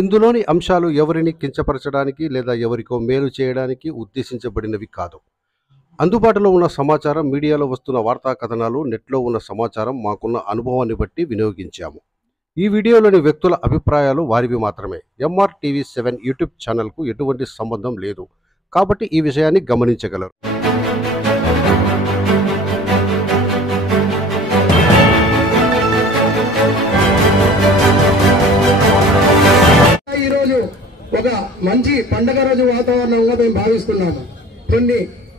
ఇందులోని అంశాలు ఎవరిని కించపరచడానికి లేదా ఎవరికో మేలు చేయడానికి ఉద్దేశించబడినవి కాదు. అందుబాటులో ఉన్న సమాచారం, మీడియాలో వస్తున్న వార్తా కథనాలు, నెట్లో ఉన్న సమాచారం మాకున్న అనుభవాన్ని బట్టి వినియోగించాము. ఈ వీడియోలోని వ్యక్తుల అభిప్రాయాలు వారివి మాత్రమే. MRTV7 యూట్యూబ్ ఛానల్కు ఎటువంటి సంబంధం లేదు కాబట్టి ఈ విషయాన్ని గమనించగలరు. ఈరోజు ఒక మంచి పండగ రోజు వాతావరణంగా మేము భావిస్తున్నాము.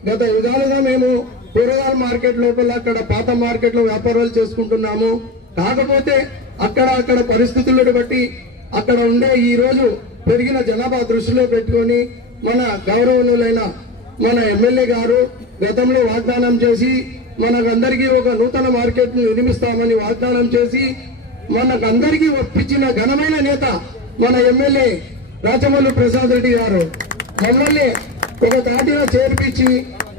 గత యుగాలుగా మేము కూరగాయల మార్కెట్ లోపల అక్కడ పాత మార్కెట్ లో వ్యాపారాలు చేసుకుంటున్నాము. కాకపోతే అక్కడ పరిస్థితులను బట్టి అక్కడ ఉండే ఈ రోజు పెరిగిన జనాభా దృష్టిలో పెట్టుకొని మన గౌరవనీయులైన మన ఎమ్మెల్యే గారు గతంలో వాగ్దానం చేసి మనకందరికీ ఒక నూతన మార్కెట్ ను నిర్మిస్తామని వాగ్దానం చేసి మనకందరికీ ఒప్పించిన ఘనమైన నేత మన ఎమ్మెల్యే రాచమల్లు ప్రసాద్ రెడ్డి గారు మమ్మల్ని ఒక తాటిలో చేర్పించి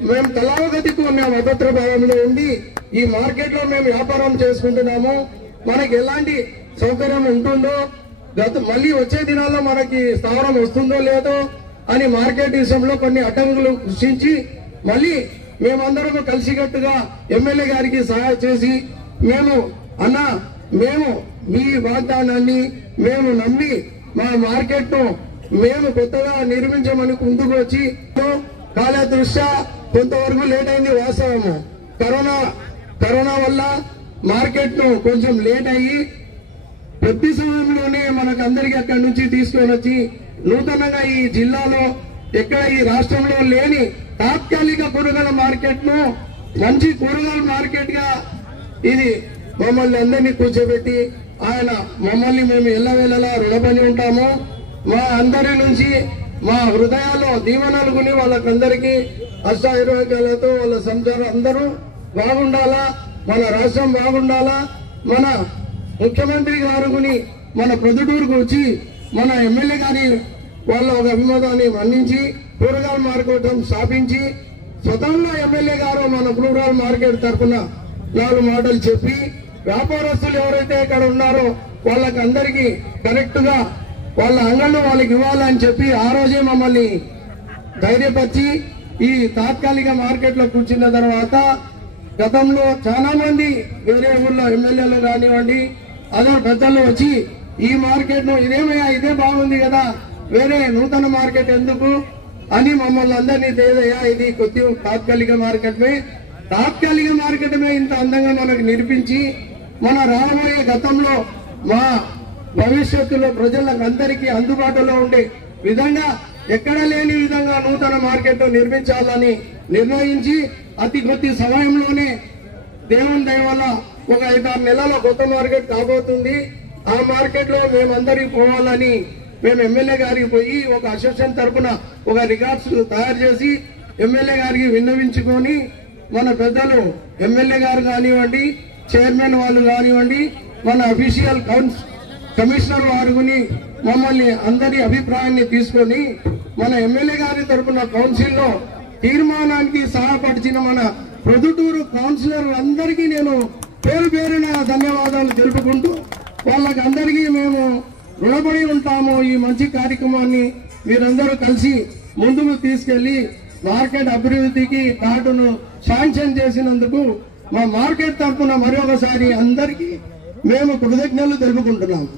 మేము తలావగతికు మేము అభద్ర భావంలో ఉండి ఈ మార్కెట్ లో మేము వ్యాపారం చేసుకుంటున్నాము. మనకి ఎలాంటి సౌకర్యం ఉంటుందో మళ్ళీ వచ్చే దినాల్లో మనకి స్థావరం వస్తుందో లేదో అని మార్కెట్ విషయంలో కొన్ని అడ్డంకులు సృష్టించి మళ్ళీ మేమందరం కలిసికట్టుగా ఎమ్మెల్యే గారికి సహాయం చేసి మేము మీ వాగ్దానాన్ని మేము నమ్మి మా మార్కెట్ ను మేము కొత్తగా నిర్మించమని ముందుకు వచ్చి కాల దృష్ట్యా కొంతవరకు లేట్ అయింది. వాస్తవము కరోనా వల్ల మార్కెట్ ను కొంచెం లేట్ అయ్యి ప్రతి సమయంలోనే మనకందరికి అక్కడి నుంచి తీసుకొని వచ్చి నూతనంగా ఈ జిల్లాలో ఎక్కడ ఈ రాష్ట్రంలో లేని తాత్కాలిక కూరగాయల మార్కెట్ ను మంచి కూరగాయల మార్కెట్ గా ఇది మమ్మల్ని అందరినీ కూర్చోబెట్టి ఆయన మమ్మల్ని మేము ఎల్లవేళలా రుణపడి ఉంటాము. మా అందరి నుంచి మా హృదయాల్లో దీవెనలు కొని వాళ్ళకందరికీ అష్టాయుర్వేదాలతో వాళ్ళ సంసారం అందరూ బాగుండాలా, మన రాష్ట్రం బాగుండాలా, మన ముఖ్యమంత్రి గారు కొని మన ప్రొద్దుటూరుకు వచ్చి మన ఎమ్మెల్యే గారి వాళ్ళ ఒక అభిమతాన్ని మన్నించి కూరగాయల మార్కెట్ స్థాపించి స్వతంగా ఎమ్మెల్యే గారు మన కూరగాయల మార్కెట్ తరఫున 4 మాటలు చెప్పి వ్యాపారస్తులు ఎవరైతే ఇక్కడ ఉన్నారో వాళ్ళకందరికీ కరెక్ట్ గా వాళ్ళ అంగళ్ళు వాళ్ళకి ఇవ్వాలని చెప్పి ఆ రోజే మమ్మల్ని ధైర్యపరిచి ఈ తాత్కాలిక మార్కెట్ లో కూర్చున్న తర్వాత గతంలో చాలా మంది వేరే ఊర్లో ఎమ్మెల్యేలు కానివ్వండి అదే పెద్దలు వచ్చి ఈ మార్కెట్ ను ఇదేమయ్యా ఇదే బాగుంది కదా వేరే నూతన మార్కెట్ ఎందుకు అని మమ్మల్ని అందరినీ తేదయ్యా ఇది కొద్ది తాత్కాలిక మార్కెట్ ఇంత అందంగా మనకు నిర్మించి మన రాబోయే గతంలో మా భవిష్యత్తులో ప్రజలకు అందరికీ అందుబాటులో ఉండే విధంగా ఎక్కడ లేని విధంగా నూతన మార్కెట్ నిర్మించాలని నిర్ణయించి అతి కొద్ది సమయంలోనే దేవుని దయ వల్ల ఒక 5-6 నెలల కొత్త మార్కెట్ కాబోతుంది. ఆ మార్కెట్ లో మేమందరికి పోవాలని మేము ఎమ్మెల్యే గారికి పోయి ఒక అసోసియేషన్ తరఫున ఒక రికార్డ్స్ తయారు చేసి ఎమ్మెల్యే గారికి విన్నవించుకొని మన పెద్దలు ఎమ్మెల్యే గారు కానివ్వండి, చైర్మన్ వాళ్ళు కానివ్వండి, మన అఫీషియల్ కమిషనర్ వారుని మమ్మల్ని అందరి అభిప్రాయాన్ని తీసుకొని మన ఎమ్మెల్యే గారి తరఫున కౌన్సిల్ లో తీర్మానానికి సహాయపరిచిన మన ప్రొద్దుటూరు కౌన్సిలర్ అందరికీ నేను పేరున ధన్యవాదాలు తెలుపుకుంటూ వాళ్ళకి అందరికీ మేము రుణపడి ఉంటాము. ఈ మంచి కార్యక్రమాన్ని మీరందరూ కలిసి ముందుకు తీసుకెళ్లి మార్కెట్ అభివృద్ధికి నాటును శాంక్షన్ చేసినందుకు మా మార్కెట్ తరఫున మరొకసారి అందరికీ మేము కృతజ్ఞతలు తెలుపుకుంటున్నాము.